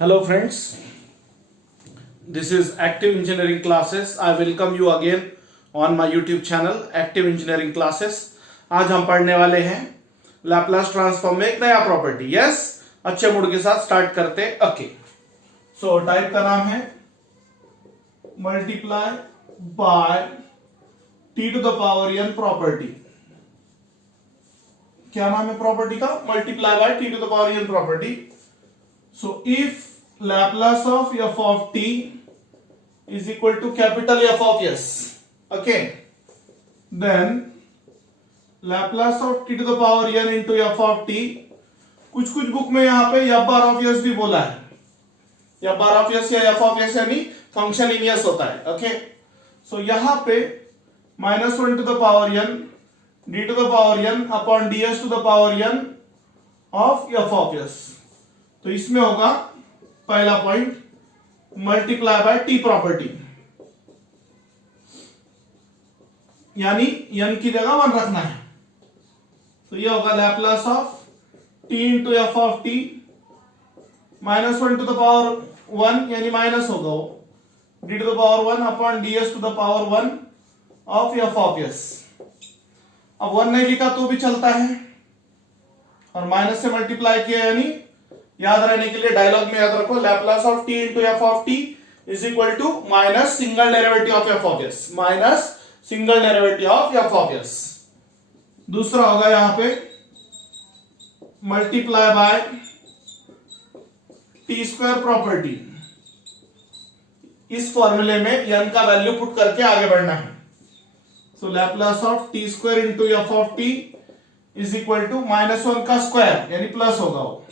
Hello friends, this is Active Engineering Classes. I welcome you again on my YouTube channel Active Engineering Classes. आज हम पढ़ने वाले हैं Laplace transform में एक नया प्रॉपर्टी. यस, अच्छे मूड के साथ स्टार्ट करते. ओके, सो टाइप का नाम है multiply by t to the power n property. क्या नाम है प्रॉपर्टी का? Multiply by t to the power n property. So if Laplace of f of t is equal to capital F of s, okay, then Laplace of t to the power n into f of t, कुछ book में यहाँ पे f bar of s भी बोला है. f bar of s या f of s यानी function in s होता है. ओके, सो यहाँ पे -1 to the power n d to the power n upon ds to the power n of f of s. तो इसमें होगा पहला point multiply by t property, यानी n की जगह 1 रखना है. तो ये होगा Laplace of t into f of t -1 to the power 1 यानी माइनस होगा वो d to the power 1 upon ds to the power 1 of f of s. अब 1 नहीं लिखा तो भी चलता है और माइनस से मल्टीप्लाई किया, यानी याद रहने के लिए डायलॉग में याद रखो Laplace of t into f of t is equal to minus single derivative of f of s, minus single derivative of f of s. दूसरा होगा यहां पे multiply by t square property. इस फॉर्मूले में n का वैल्यू पुट करके आगे बढ़ना है. So Laplace of t square into f of t is equal to -1 का स्क्वायर यानी प्लस होगा वो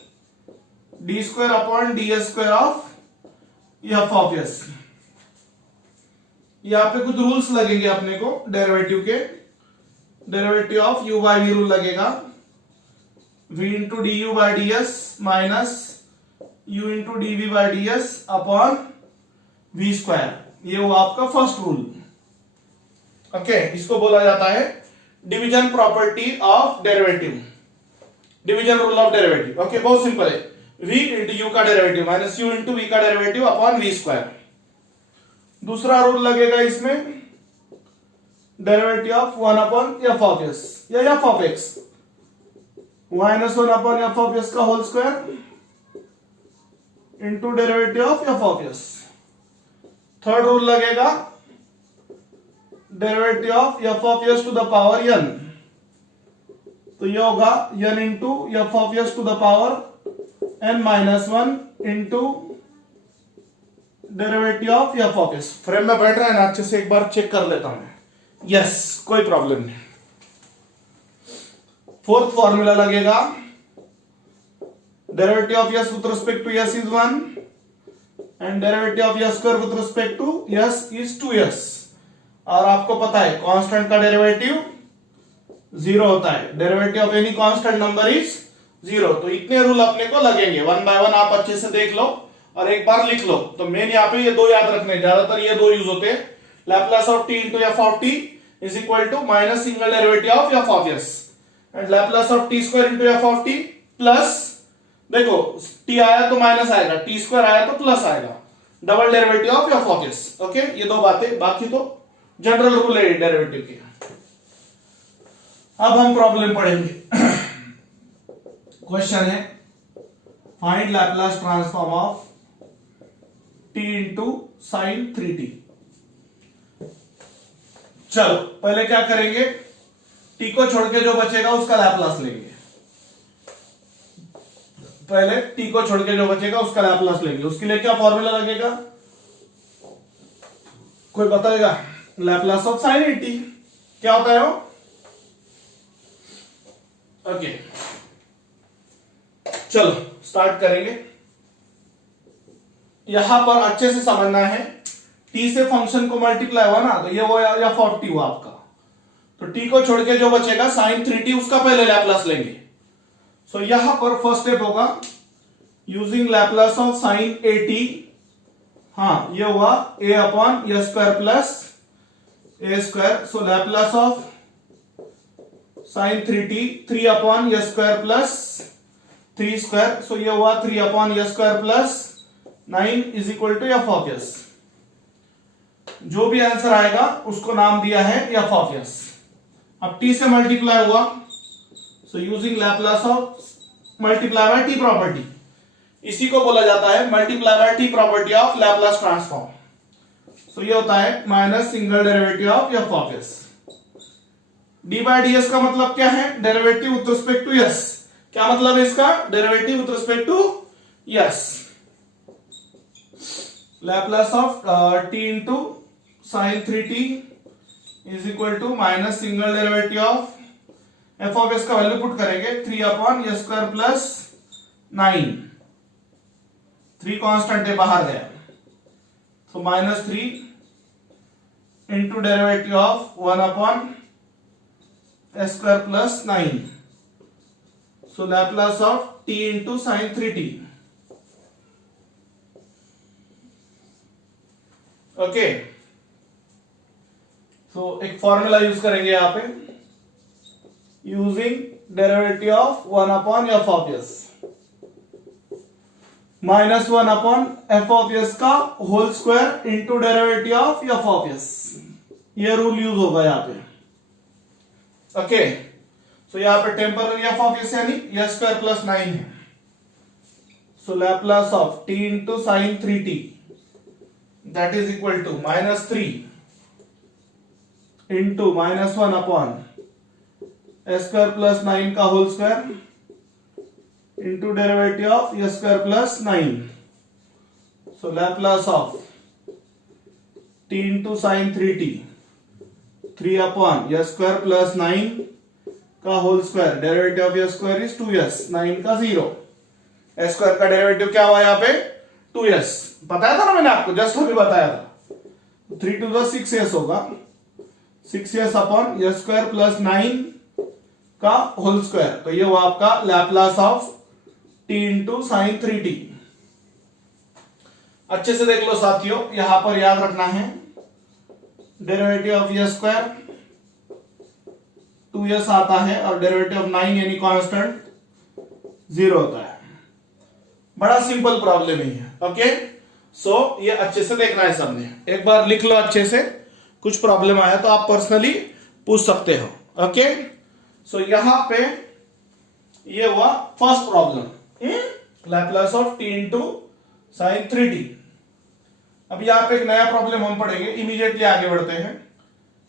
d square upon d square of f of s. यहां पे कुछ रूल्स लगेंगे अपने को डेरिवेटिव के. Derivative of u by v rule लगेगा, v into d u by d s minus u into d v by d s upon v square. ये वो आपका फर्स्ट रूल. ओके, इसको बोला जाता है division property of derivative, division rule of derivative. Okay, बहुत simple है. v into u का derivative minus u into v का डेरिवेटिव अपॉन वी स्क्वायर. दूसरा रूल लगेगा इसमें derivative of 1 upon f of s या f of x -1 upon f of s का whole square into derivative of f of s. Third rule लगेगा derivative of f of s to the power n. तो ये होगा n into f of s to the power n minus 1 into derivative of f of s. Frame में बैठ रहा है ना अच्छे से? एक बार चेक कर लेता हूं. यस, कोई प्रॉब्लम नहीं. फोर्थ फॉर्मूला लगेगा derivative of s with respect to s is 1 and derivative of s square with respect to s is 2s. और आपको पता है कांस्टेंट का डेरिवेटिव 0 होता है. Derivative of any constant number is 0. तो इतने रूल अपने को लगेंगे. 1 बाय 1 आप अच्छे से देख लो और एक बार लिख लो. तो मेन यहाँ पे ये दो याद रखने, ज्यादातर ये दो यूज होते हैं. Laplace of t into f of t is equal to minus single derivative of f of s and Laplace of t square into f of t plus, देखो टी आया तो माइनस आएगा, टी स्क्वायर आया तो plus आएगा, double derivative of f of S. Okay, ये दो बातें, बाकी तो जनरल रूल है डेरिवेटिव के. अब हम प्रॉब्लम पढ़ेंगे. क्वेश्चन है find Laplace transform of t into sine 3t. चलो पहले क्या करेंगे, t को छोड़ के जो बचेगा उसका लैप्लास लेंगे. पहले t को छोड़ के जो बचेगा उसका लैप्लास लेंगे. उसके लिए क्या फॉर्मूला लगेगा, कोई बताएगा? लैप्लास ऑफ साइन 80 क्या होता है वो? ओके, चलो स्टार्ट करेंगे. यहां पर अच्छे से समझना है, t से फंक्शन को मल्टीप्लाई हुआ ना, तो ये वो या 40 हुआ आपका. तो t को छोड़ के जो बचेगा sin 3t उसका पहले लैप्लास लेंगे. सो यहां पर फर्स्ट स्टेप होगा यूजिंग लैप्लास ऑफ sin 80. हाँ, ये हुआ a upon a square plus a square. So Laplace of sin 3t 3 upon a square plus 3 square. So ये हुआ 3 upon a square plus 9 is equal to f of s. जो भी answer आएगा उसको नाम दिया है एफ ऑफ एस। अब टी से मल्टीप्लाई हुआ, so using Laplace of multiply by t property, इसी को बोला जाता है multiply by t property of Laplace transform. So ये होता है minus single derivative of f of s. D by d s का मतलब क्या है? Derivative with respect to s. क्या मतलब है इसका? Derivative with respect to s. Laplace of t into sine 3t is equal to minus single derivative of f of s का value put करेंगे 3 upon s square plus 9। 3 constant है, बाहर गया, तो minus 3 into derivative of 1 upon s square plus 9। So Laplace of t into sine 3t। Okay, तो एक formula use करेंगे यहां पे, using derivative of 1 upon f of s minus 1 upon f of s का whole square into derivative of f of s. ये rule use होगा यहां पे। ओके, सो यहां पे टेम्पररी एफ ऑफ एस यानी एस स्क्वायर प्लस 9 है। So Laplace of t into sine 3t that is equal to minus 3 into minus 1 upon s square plus 9 का whole square into derivative of s square plus 9। So Laplace of t into sine 3t 3 upon s square plus 9 का whole square, derivative of s square is 2s, 9 का 0। S square का derivative क्या हुआ यहाँ पे? 2s। बताया था ना मैंने आपको, जस्ट अभी बताया था। 3 to the 6s होगा, 6s upon s square plus 9 का होल स्क्वायर। तो ये हुआ आपका Laplace of t into sine 3t। अच्छे से देख लो साथियों, यहां पर याद रखना है derivative of s square 2s आता है और डेरिवेटिव ऑफ 9 यानी कांस्टेंट 0 होता है। बड़ा सिंपल प्रॉब्लम ही है। ओके, सो ये अच्छे से देखना है सबने, एक बार लिख लो अच्छे से। कुछ प्रॉब्लम आया तो आप पर्सनली पूछ सकते हो। ओके, सो यहां पे ये हुआ first problem, Laplace of t into sine 3t। अब यहां पे एक नया प्रॉब्लम हम पढ़ेंगे, इमीडिएटली आगे बढ़ते हैं।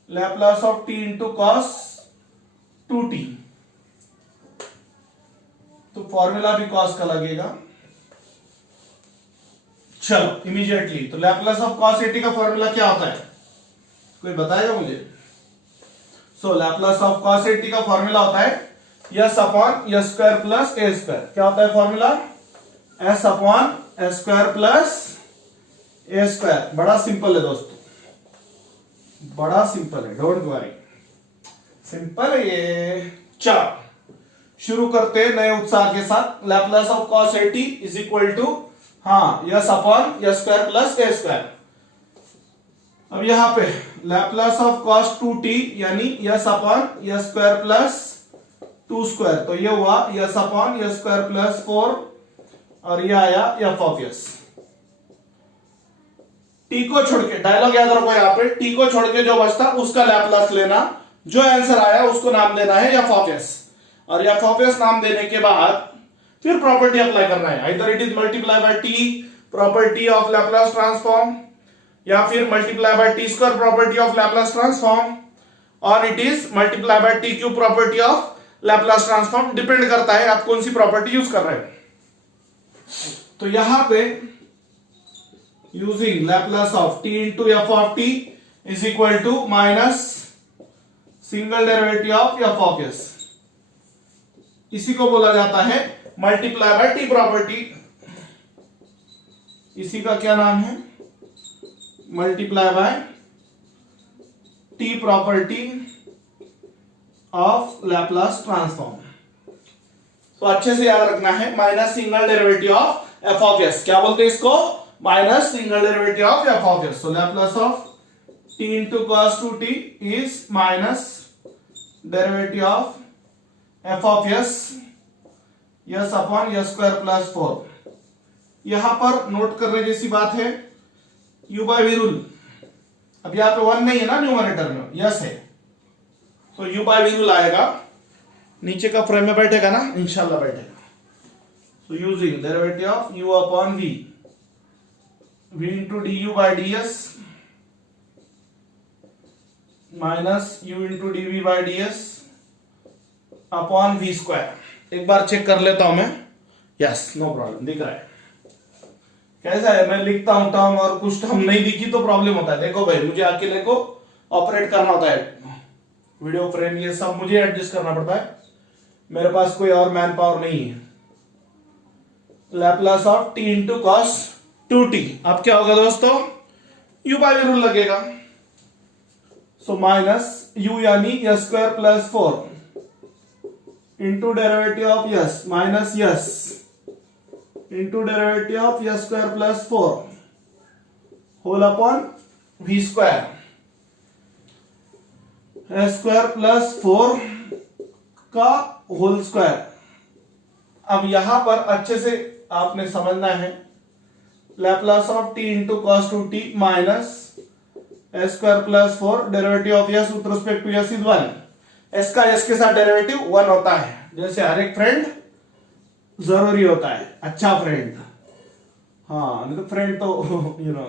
Laplace of t into cos 2t, तो फॉर्मूला भी कॉस का लगेगा। चलो इमीडिएटली, तो लैप्लास ऑफ कॉस 80 का फॉर्मूला क्या होता है? कोई बताएगा मुझे? सो लैप्लास ऑफ कॉस 80 का फॉर्मूला होता है s upon s square plus a square. क्या होता है formula? s upon s square plus a square. बड़ा सिंपल है दोस्तों, बड़ा सिंपल है, डोंट वरी, सिंपल है ये। चलो शुरू करते हैं नए उत्साह के साथ। Laplace of cos 80 is equal to s upon s square plus a square. अब यहां पे लैप्लास ऑफ कॉस 2t यानी s upon s square plus 2 square. तो ये हुआ s upon s square plus 4 और ये आया f ऑफ s। t को छोड़ के, डायलॉग याद रखो यहां पे, t को छोड़ के जो बचता उसका लैप्लास लेना, जो आंसर आया उसको नाम देना है f ऑफ s। और f ऑफ s नाम देने के बाद फिर प्रॉपर्टी अप्लाई करना है, either it is multiply by t property of Laplace transform, या फिर multiply by t square property of Laplace transform, और it is multiply by t cube property of Laplace transform. Depend करता है आप कौन सी property use कर रहे हैं। तो यहां पे using Laplace of t into f of t is equal to minus single derivative of f of s, इसी को बोला जाता है मल्टीप्लाई बाय टी प्रॉपर्टी। इसी का क्या नाम है? Multiply by t property of Laplace transform. तो अच्छे से याद रखना है, minus single derivative of f of S. क्या बोलते हैं इसको? Minus single derivative of f of S. So Laplace of t into cos 2t is minus derivative of f of S upon s square plus 4। यहां पर note करने जैसी बात है, u बाय v रूल, अब यहाँ पे 1 नहीं है ना न्यूमरेटर में, यस है, तो u बाय v रूल आएगा, नीचे का फ्रेम में बैठेगा ना, इंशाल्लाह बैठेगा। So using derivative of u upon v, v into du by ds minus u into dv by ds upon v square। एक बार चेक कर लेता हूं मैं, यस नो प्रॉब्लम, दिख रहा है। कैसा है, मैं लिखता हूं टर्म और कुछ टर्म नहीं दिखी तो प्रॉब्लम होता है। देखो भाई, मुझे अकेले को ऑपरेट करना होता है, वीडियो फ्रेम ये सब मुझे एडजस्ट करना पड़ता है, मेरे पास कोई और मैन पावर नहीं है। Laplace of t into cos 2t, अब क्या होगा दोस्तों, u बाय v रूल लगेगा, सो माइनस u यानी s square plus 4 into derivative of s minus s into derivative of s square plus 4 whole upon v square, s square plus 4 का whole square. अब यहां पर अच्छे से आपने समझना है, Laplace of t into cos 2t minus s square plus 4 derivative of s with respect to s is 1। s का s के साथ डेरिवेटिव 1 होता है, जैसे हर एक फ्रेंड जरूरी होता है, अच्छा फ्रेंड, हाँ नहीं तो फ्रेंड तो you know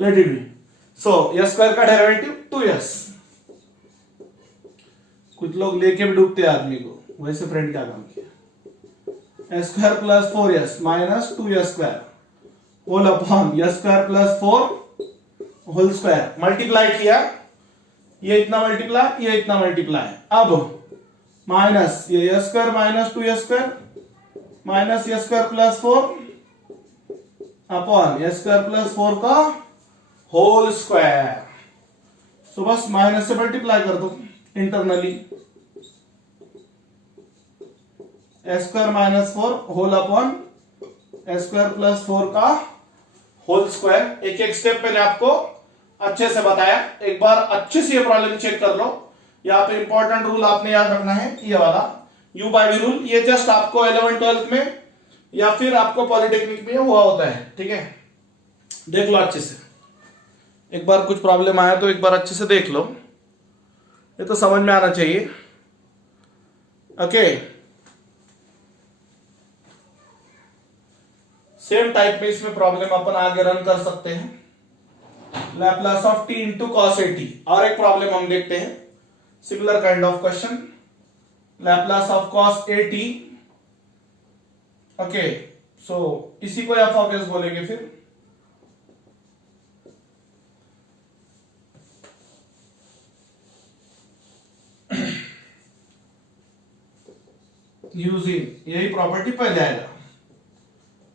let it be. So s square का डेरिवेटिव 2s, कुछ लोग लेके भी डूबते हैं आदमी को, वैसे फ्रेंड क्या काम किया, s square plus 4s minus 2s square whole upon s square plus 4 whole square, multiply किया, ये इतना मल्टीप्लाई, ये इतना मल्टीप्लाई, अब माइनस ये s square minus 2s square minus s square plus 4 upon s square plus 4 का whole square. सो बस minus से मल्टीप्लाई कर दो internally, s square minus 4 whole upon s square plus 4 का होल स्क्वायर। एक एक स्टेप मैंने आपको अच्छे से बताया, एक बार अच्छे से ये प्रॉब्लम चेक कर लो। यहाँ पे इंपॉर्टेंट रूल आपने याद रखना है, ये वाला u बाय v रूल, ये जस्ट आपको 11th 12th में या फिर आपको पॉलिटेक्निक में हुआ होता है, ठीक है, देख लो अच्छे से। एक बार कुछ प्रॉब्लम आया तो एक बार अच्छे से देख लो, ये तो समझ में आना चाहिए। ओके, सेम टाइप में इसमें प्रॉब्लम अपन आगे रन कर सकते हैं, Laplace of t into cos 80। और एक प्रॉब्लम हम देखते हैं, similar kind of question, Laplace of cos 80। Okay, so इसी को f ऑफ s बोलेंगे फिर। यूजिंग यही प्रॉपर्टी पहले आएगा,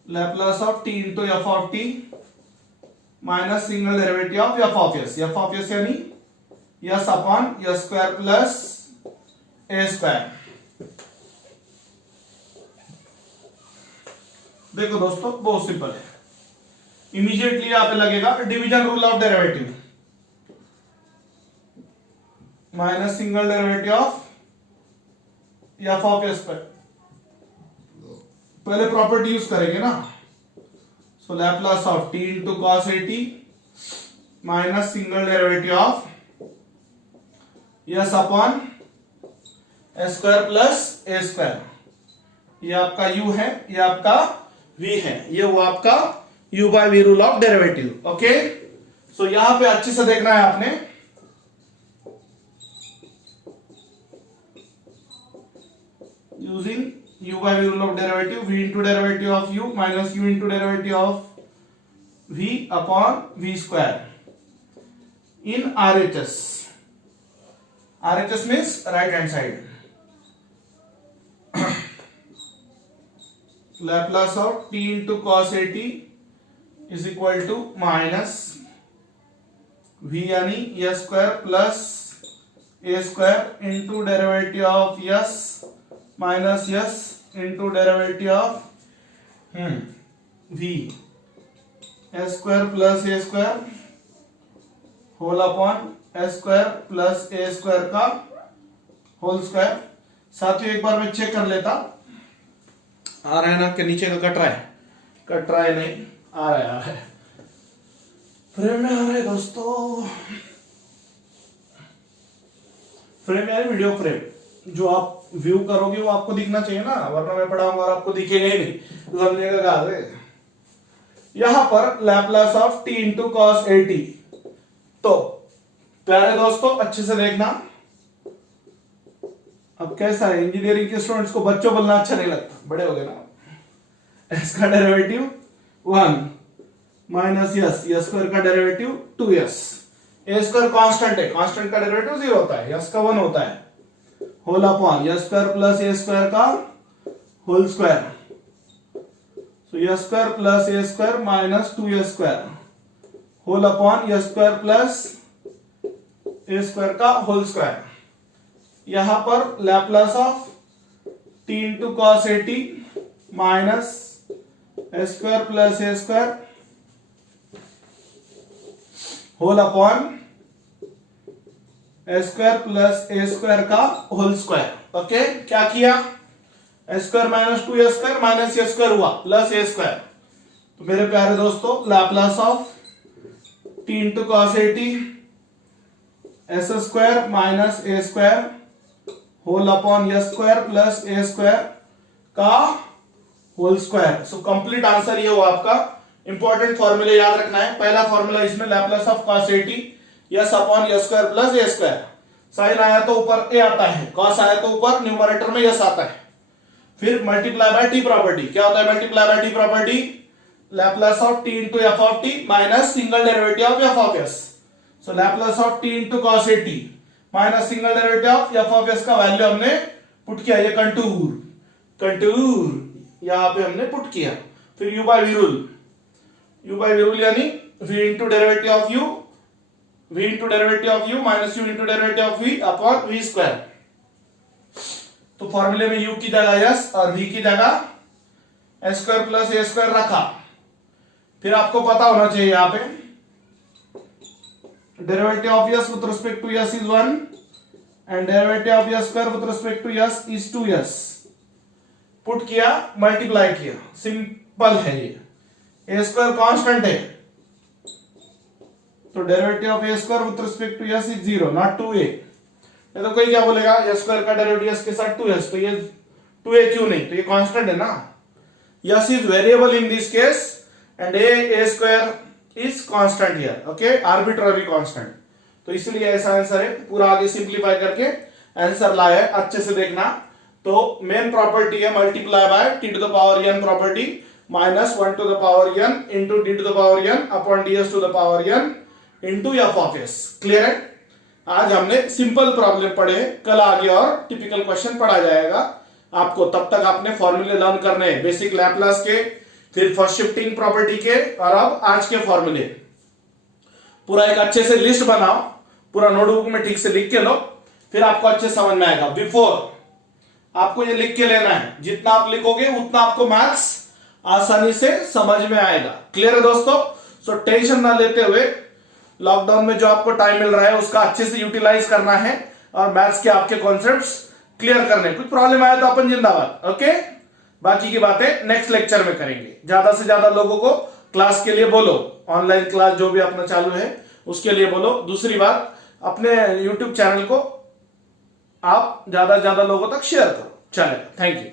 Laplace of t into f of t minus single derivative of f of s, f of s यानी s upon s square plus a square. देखो दोस्तों, बहुत सिंपल है, इमीडिएटली यहां पे लगेगा division rule of derivative, minus single derivative of f of s square. पहले property use करेंगे ना, so Laplace of t into cos 80 minus single derivative of s upon s square plus a square. ये आपका u है, ये आपका v है, ये वो आपका u by v rule of derivative. Okay, so यहां पे अच्छे से देखना है आपने, using u by v rule of derivative, v into derivative of u minus u into derivative of v upon v square in RHS. RHS means right hand side. Laplace of t into cos 80 is equal to minus v यानी s square plus a square into derivative of s minus s into derivative of v s square plus a square whole upon s square plus a square का whole square. साथ ही एक बार मैं check कर लेता, आ रहा है ना कि नीचे का कट रहा है, कट रहा है नहीं, आ रहा है, फ्रेम में आ रहा है दोस्तों। फ्रेम यानी वीडियो फ्रेम, जो आप व्यू करोगे वो आपको दिखना चाहिए ना, वरना मैं पढ़ाऊंगा और आपको दिखेगा ही नहीं, समझने का गाज है। यहां पर Laplace of t into cos a T. तो प्यारे दोस्तों अच्छे से देखना, अब कैसा है, इंजीनियरिंग के स्टूडेंट्स को बच्चों बोलना अच्छा नहीं लगता, बड़े हो गए ना। इसका derivative 1 minus s, s square का derivative 2s, a square constant है, कांस्टेंट का डेरिवेटिव 0 होता है, यस का 1 होता है, whole upon s square plus a square का whole square, so s square plus a square minus 2s square, whole upon s square plus a square का whole square. यहां पर Laplace of t into cos a t minus a square plus a square whole upon a square plus a square का whole square. Okay, क्या किया, a square minus 2 square minus a square हुआ plus a square. तो मेरे प्यारे दोस्तों Laplace of t into cos a t s square minus a square whole upon s square plus a square का whole square. So complete answer ये हुआ आपका। Important फॉर्मूले याद रखना है। पहला फॉर्मूला इसमें Laplace of cos a t s upon s square plus a square, sine आया तो ऊपर ए आता है, कॉस आया तो ऊपर न्यूमरेटर में यस आता है। फिर मल्टीप्लाई बाय टी प्रॉपर्टी, क्या होता है multiply by t property, Laplace of t into f of T minus single derivative of f of S. So Laplace of t into cos a t minus single derivative of f of s का value हमने put किया, ये contour contour यहां पे हमने put किया। फिर you by v rule यानी v into derivative of u, v into derivative of u minus u into derivative of v upon v square. तो फॉर्मूले में u की जगह s और v की जगह s square plus a square रखा। फिर आपको पता होना चाहिए यहां पे derivative of s with respect to s is 1 and derivative of s square with respect to s is 2s। Put किया, मल्टीप्लाई किया, सिंपल है ये। ए स्क्वायर कांस्टेंट है तो derivative of a square with respect to s is 0 not 2a। नहीं तो कोई क्या बोलेगा ए स्क्वायर का डेरिवेटिव s के साथ 2s, तो ये 2a क्यों नहीं, तो ये कांस्टेंट है ना। s is variable in this case and a square is constant here, okay, arbitrary constant. तो इसलिए ऐसा आंसर है। पूरा आगे सिंपलीफाई करके आंसर लाया है, अच्छे से देखना। तो मेन प्रॉपर्टी है multiply by t to the power n property minus 1 to the power n into d to the power n upon ds to the power n into f of s. Clear है। आज हमने simple problem पढ़े, कल आगे और typical question पढ़ा जाएगा आपको। तब तक आपने फॉर्मूले लर्न करने हैं, बेसिक लैपलास के, फिर फर्स्ट शिफ्टिंग प्रॉपर्टी के, और अब आज के फॉर्मूले। पूरा एक अच्छे से लिस्ट बनाओ, पूरा नोटबुक में ठीक से लिख के लो, फिर आपको अच्छे समझ में आएगा। बिफोर आपको ये लिख के लेना है, जितना आप लिखोगे उतना आपको मैथ्स आसानी से समझ में आएगा। क्लियर है दोस्तों। सो टेंशन ना लेते हुए लॉकडाउन में जो आपको टाइम मिल रहा है उसका अच्छे से यूटिलाइज करना है और मैथ्स के आपके कॉन्सेप्ट्स क्लियर करने। कुछ प्रॉब्लम आया तो अपन जिंदाबाद, ओके। बाकी की बातें नेक्स्ट लेक्चर में करेंगे। ज्यादा से ज्यादा लोगों को क्लास के लिए बोलो, ऑनलाइन क्लास जो भी अपना चालू है उसके लिए बोलो। दूसरी बात, अपने यूट्यूब चैनल को आप ज्यादा से ज्यादा लोगों तक शेयर करो। चलेगा, थैंक यू।